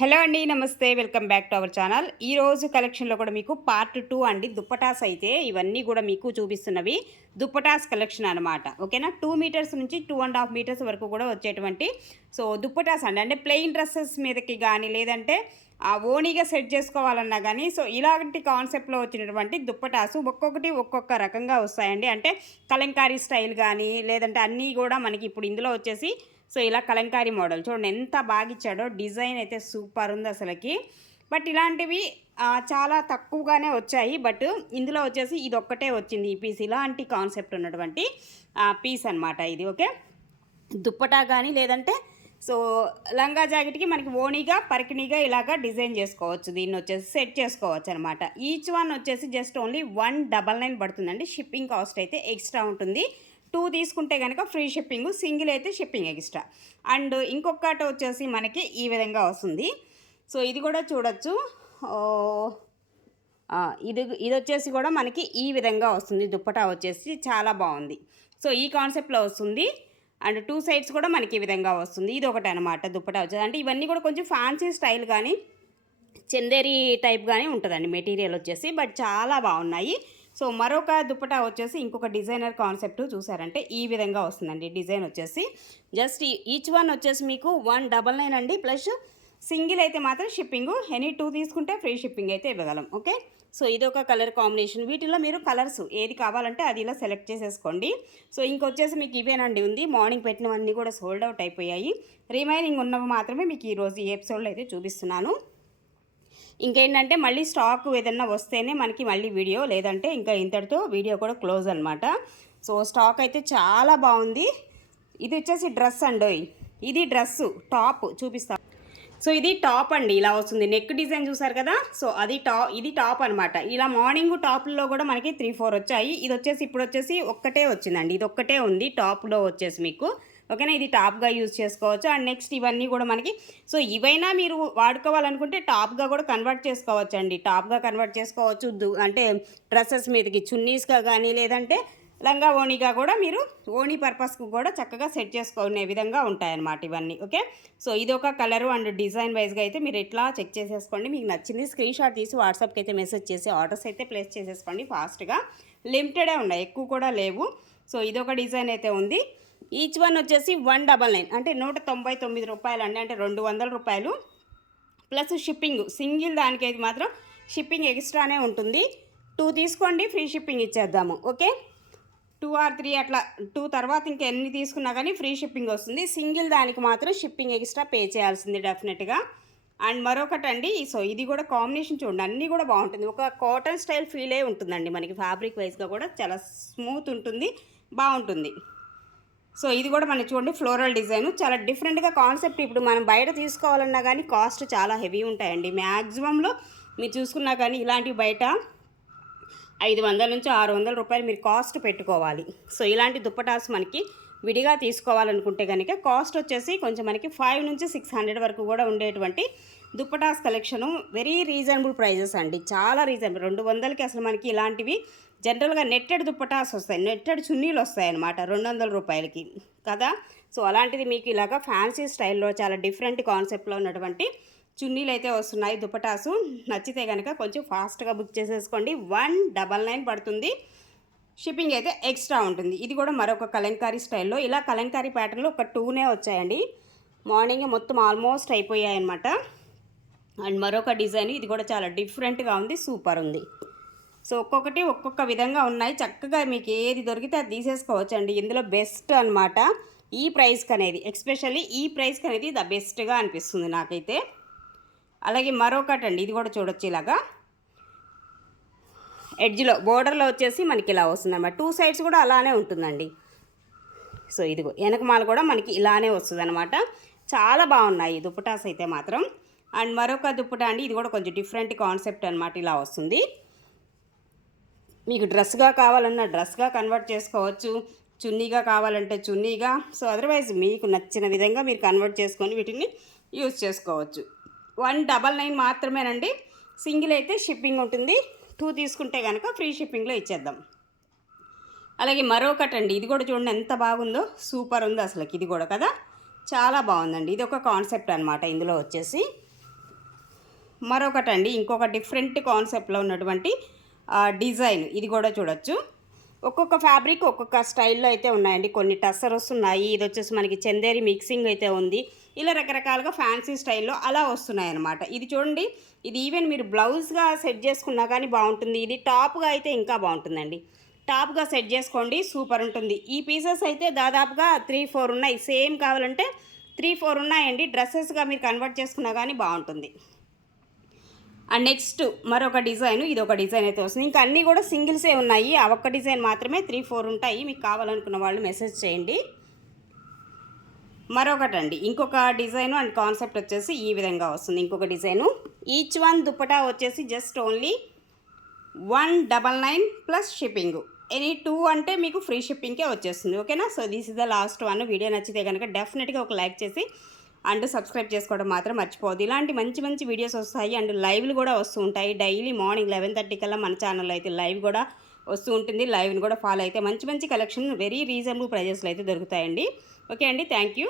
Hello అండి, నమస్తే. Welcome back to our channel. ఈరోజు కలెక్షన్లో కూడా మీకు పార్ట్ 2 అండి. దుప్పటాస్ అయితే ఇవన్నీ కూడా మీకు చూపిస్తున్నవి దుప్పటాస్ కలెక్షన్ అనమాట. ఓకేనా, 2 మీటర్స్ నుంచి 2.5 మీటర్స్ వరకు కూడా వచ్చేటువంటి దుప్పటాస్ అండి. అంటే ప్లెయిన్ డ్రెస్సెస్ మీదకి కానీ లేదంటే ఓనీగా సెట్ చేసుకోవాలన్నా కానీ ఇలాంటి కాన్సెప్ట్లో వచ్చినటువంటి దుప్పటాసు ఒక్కొక్కటి ఒక్కొక్క రకంగా వస్తాయండి. అంటే కలంకారీ స్టైల్ కానీ లేదంటే అన్నీ కూడా మనకి ఇప్పుడు ఇందులో వచ్చేసి ఇలా కలంకారీ మోడల్ చూడండి ఎంత బాగా ఇచ్చాడో. డిజైన్ అయితే సూపర్ ఉంది అసలుకి. బట్ ఇలాంటివి చాలా తక్కువగానే వచ్చాయి. బట్ ఇందులో వచ్చేసి ఇది ఒక్కటే వచ్చింది ఈ పీస్. ఇలాంటి కాన్సెప్ట్ ఉన్నటువంటి పీస్ అనమాట ఇది. ఓకే, దుప్పటా కానీ లేదంటే లంగా జాకెట్కి మనకి ఓణీగా పరికిణీగా ఇలాగా డిజైన్ చేసుకోవచ్చు. దీన్ని వచ్చేసి సెట్ చేసుకోవచ్చు అనమాట. ఈచ్ వన్ వచ్చేసి జస్ట్ ఓన్లీ 199 పడుతుందండి. షిప్పింగ్ కాస్ట్ అయితే ఎక్స్ట్రా ఉంటుంది. 2 తీసుకుంటే కనుక ఫ్రీ షిప్పింగ్, సింగిల్ అయితే షిప్పింగ్ ఎక్స్ట్రా. అండ్ ఇంకొకటి వచ్చేసి మనకి ఈ విధంగా వస్తుంది. ఇది కూడా చూడొచ్చు. ఇది వచ్చేసి కూడా మనకి ఈ విధంగా వస్తుంది. దుప్పటా వచ్చేసి చాలా బాగుంది. ఈ కాన్సెప్ట్లో వస్తుంది. అండ్ 2 సైడ్స్ కూడా మనకి ఈ విధంగా వస్తుంది. ఇది ఒకటి అనమాట దుప్పటా వచ్చేసి. అంటే ఇవన్నీ కూడా కొంచెం ఫ్యాన్సీ స్టైల్ కానీ చందేరి టైప్ కానీ ఉంటుందండి మెటీరియల్ వచ్చేసి. బట్ చాలా బాగున్నాయి. మరొక దుప్పటా వచ్చేసి ఇంకొక డిజైనర్ కాన్సెప్ట్ చూసారంటే ఈ విధంగా వస్తుందండి. డిజైన్ వచ్చేసి జస్ట్ ఈచ్ వన్ వచ్చేసి మీకు 199 అండి. ప్లస్ సింగిల్ అయితే మాత్రం షిప్పింగ్, ఎనీ 2 తీసుకుంటే ఫ్రీ షిప్పింగ్ అయితే ఇవ్వగలం. ఓకే, ఇది ఒక కలర్ కాంబినేషన్. వీటిలో మీరు కలర్స్ ఏది కావాలంటే అది ఇలా సెలెక్ట్ చేసేసుకోండి. ఇంకొచ్చేసి మీకు ఇవేనండి ఉంది. మార్నింగ్ పెట్టినవన్నీ కూడా సోల్డ్ అవుట్ అయిపోయాయి. రిమైనింగ్ ఉన్నవి మాత్రమే మీకు ఈరోజు ఈ ఎపిసోడ్లో అయితే చూపిస్తున్నాను. ఇంకేంటంటే మళ్ళీ స్టాక్ ఏదన్నా వస్తేనే మనకి మళ్ళీ వీడియో, లేదంటే ఇంకా ఇంతటితో వీడియో కూడా క్లోజ్ అనమాట. స్టాక్ అయితే చాలా బాగుంది. ఇది వచ్చేసి డ్రెస్ అండి. ఇది డ్రెస్సు టాప్ చూపిస్తాను. ఇది టాప్ అండి. ఇలా వస్తుంది. నెక్ డిజైన్ చూసారు కదా. ఇది టాప్ అనమాట. ఇలా మార్నింగ్ టాప్లో కూడా మనకి 3-4 వచ్చాయి. ఇది వచ్చేసి ఇప్పుడు వచ్చేసి ఒక్కటే వచ్చిందండి. ఇది ఒక్కటే ఉంది టాప్లో వచ్చేసి మీకు. ఓకేనా, ఇది టాప్గా యూజ్ చేసుకోవచ్చు. అండ్ నెక్స్ట్ ఇవన్నీ కూడా మనకి ఇవైనా మీరు వాడుకోవాలనుకుంటే టాప్గా కూడా కన్వర్ట్ చేసుకోవచ్చు అండి. టాప్గా కన్వర్ట్ చేసుకోవచ్చు. అంటే డ్రెస్సెస్ మీదకి చున్నీస్గా కానీ లేదంటే లంగా ఓణీగా కూడా మీరు ఓణీ పర్పస్కి కూడా చక్కగా సెట్ చేసుకునే విధంగా ఉంటాయన్నమాట ఇవన్నీ. ఓకే, ఇది ఒక కలరు అండ్ డిజైన్ వైజ్గా అయితే మీరు ఎట్లా చెక్ చేసేసుకోండి. మీకు నచ్చింది స్క్రీన్ షాట్ తీసి వాట్సాప్కి అయితే మెసేజ్ చేసి ఆర్డర్స్ అయితే ప్లేస్ చేసేసుకోండి ఫాస్ట్గా. లిమిటెడే ఉన్నాయి, ఎక్కువ కూడా లేవు. ఇదొక డిజైన్ అయితే ఉంది. ఈచ్ వన్ వచ్చేసి 199 అంటే 199 రూపాయలు అండి. అంటే 200 రూపాయలు ప్లస్ షిప్పింగ్. సింగిల్ దానికైతే మాత్రం షిప్పింగ్ ఎక్స్ట్రానే ఉంటుంది. 2 తీసుకోండి, ఫ్రీ షిప్పింగ్ ఇచ్చేద్దాము. ఓకే, 2 or 3 అట్లా 2 తర్వాత ఇంకా ఎన్ని తీసుకున్నా కానీ ఫ్రీ షిప్పింగ్ వస్తుంది. సింగిల్ దానికి మాత్రం షిప్పింగ్ ఎక్స్ట్రా పే చేయాల్సింది డెఫినెట్గా. అండ్ మరొకటి అండి, ఇది కూడా కాంబినేషన్ చూడండి, అన్నీ కూడా బాగుంటుంది. ఒక కాటన్ స్టైల్ ఫీలే ఉంటుందండి మనకి. ఫ్యాబ్రిక్ వైజ్గా కూడా చాలా స్మూత్ ఉంటుంది, బాగుంటుంది. ఇది కూడా మనకి చూడండి ఫ్లోరల్ డిజైన్ చాలా డిఫరెంట్గా కాన్సెప్ట్. ఇప్పుడు మనం బయట తీసుకోవాలన్నా కానీ కాస్ట్ చాలా హెవీ ఉంటాయండి. మ్యాక్సిమంలో మీరు చూసుకున్నా కానీ ఇలాంటివి బయట 500 నుంచి 600 రూపాయలు మీరు కాస్ట్ పెట్టుకోవాలి. ఇలాంటి దుప్పటాస్ మనకి విడిగా తీసుకోవాలనుకుంటే కనుక కాస్ట్ వచ్చేసి కొంచెం మనకి 5 నుంచి 600 వరకు కూడా ఉండేటువంటి dupattas collection. Very reasonable prices అండి, చాలా రీజనబుల్. 200కి అసలు మనకి ఇలాంటివి జనరల్గా నెట్టెడ్ దుప్పటాస్ వస్తాయి, నెట్టెడ్ చున్నీలు వస్తాయి అన్నమాట 200 రూపాయలకి కదా. అలాంటిది మీకు ఇలాగా ఫ్యాన్సీ స్టైల్లో చాలా డిఫరెంట్ కాన్సెప్ట్లో ఉన్నటువంటి చున్నీలు అయితే వస్తున్నాయి దుప్పటాసు. నచ్చితే కనుక కొంచెం ఫాస్ట్గా బుక్ చేసేసుకోండి. 199 పడుతుంది. షిప్పింగ్ అయితే ఎక్స్ట్రా ఉంటుంది. ఇది కూడా మరొక కలంకారీ స్టైల్లో. ఇలా కలంకారీ ప్యాటర్న్లో ఒక 2నే వచ్చాయండి. మార్నింగ్ మొత్తం ఆల్మోస్ట్ అయిపోయాయి అనమాట. అండ్ మరొక డిజైన్, ఇది కూడా చాలా డిఫరెంట్గా ఉంది, సూపర్ ఉంది. ఒక్కొక్కటి ఒక్కొక్క విధంగా ఉన్నాయి. చక్కగా మీకు ఏది దొరికితే అది తీసేసుకోవచ్చు అండి. ఇందులో బెస్ట్ అనమాట ఈ ప్రైస్కి అనేది, ఎస్పెషల్లీ ఈ ప్రైస్కి అనేది ద బెస్ట్గా అనిపిస్తుంది నాకైతే. అలాగే మరొకటి అండి, ఇది కూడా చూడొచ్చు. ఇలాగా ఎడ్జ్లో బోర్డర్లో వచ్చేసి మనకి ఇలా వస్తుంది అన్నమాట. 2 సైడ్స్ కూడా అలానే ఉంటుందండి. ఇదిగో వెనకమాల కూడా మనకి ఇలానే వస్తుంది అనమాట. చాలా బాగున్నాయి దుప్పటాస్ అయితే మాత్రం. అండ్ మరొక దుప్పటా అండి, ఇది కూడా కొంచెం డిఫరెంట్ కాన్సెప్ట్ అనమాట. ఇలా వస్తుంది. మీకు డ్రెస్గా కావాలన్నా డ్రెస్గా కన్వర్ట్ చేసుకోవచ్చు, చున్నీగా కావాలంటే చున్నీగా. అదర్వైజ్ మీకు నచ్చిన విధంగా మీరు కన్వర్ట్ చేసుకొని వీటిని యూజ్ చేసుకోవచ్చు. 199 మాత్రమేనండి. సింగిల్ అయితే షిప్పింగ్ ఉంటుంది. 2 తీసుకుంటే కనుక ఫ్రీ షిప్పింగ్లో ఇచ్చేద్దాం. అలాగే మరొకటి అండి, ఇది కూడా చూడండి ఎంత బాగుందో, సూపర్ ఉంది అసలుకి. ఇది కూడా కదా చాలా బాగుందండి. ఇది ఒక కాన్సెప్ట్ అనమాట ఇందులో వచ్చేసి. మరొకటండి ఇంకొక డిఫరెంట్ కాన్సెప్ట్లో ఉన్నటువంటి డిజైన్ ఇది కూడా చూడొచ్చు. ఒక్కొక్క ఫ్యాబ్రిక్ ఒక్కొక్క స్టైల్లో అయితే ఉన్నాయండి. కొన్ని టస్సర్ వస్తున్నాయి, ఇది వచ్చేసి మనకి చందేరి మిక్సింగ్ అయితే ఉంది. ఇలా రకరకాలుగా ఫ్యాన్సీ స్టైల్లో అలా వస్తున్నాయి అన్నమాట. ఇది చూడండి, ఇది ఈవెన్ మీరు బ్లౌజ్గా సెట్ చేసుకున్నా కానీ బాగుంటుంది. ఇది టాప్గా అయితే ఇంకా బాగుంటుందండి. టాప్గా సెట్ చేసుకోండి, సూపర్ ఉంటుంది. ఈ పీసెస్ అయితే దాదాపుగా 3-4 ఉన్నాయి. సేమ్ కావాలంటే 3-4 ఉన్నాయండి. డ్రెస్సెస్గా మీరు కన్వర్ట్ చేసుకున్నా కానీ బాగుంటుంది. అండ్ నెక్స్ట్ మరొక డిజైన్, ఇది ఒక డిజైన్ అయితే వస్తుంది. ఇంకా అన్నీ కూడా సింగిల్సే ఉన్నాయి. ఆ ఒక్క డిజైన్ మాత్రమే 3-4 ఉంటాయి. మీకు కావాలనుకున్న వాళ్ళు మెసేజ్ చేయండి. మరొకటండి ఇంకొక డిజైను అండ్ కాన్సెప్ట్ వచ్చేసి ఈ విధంగా వస్తుంది. ఇంకొక డిజైను, ఈచ్ వన్ దుపటా వచ్చేసి just only 199 plus shipping. Any 2 అంటే మీకు ఫ్రీ షిప్పింగ్కే వచ్చేస్తుంది. ఓకేనా? So this is the last one. Video నచ్చితే కనుక డెఫినెట్గా ఒక లైక్ చేసి అండ్ సబ్స్క్రైబ్ చేసుకోవడం మాత్రం మర్చిపోవద్దు. ఇలాంటి మంచి మంచి వీడియోస్ వస్తాయి అండ్ లైవ్లు కూడా వస్తూ ఉంటాయి. డైలీ మార్నింగ్ 11:30 కల్లా మన ఛానల్లో అయితే లైవ్ కూడా వస్తూ ఉంటుంది. లైవ్ని కూడా ఫాలో అయితే మంచి మంచి కలెక్షన్ వెరీ రీజనబుల్ ప్రైజెస్లో అయితే దొరుకుతాయండి. ఓకే అండి, థ్యాంక్ యూ.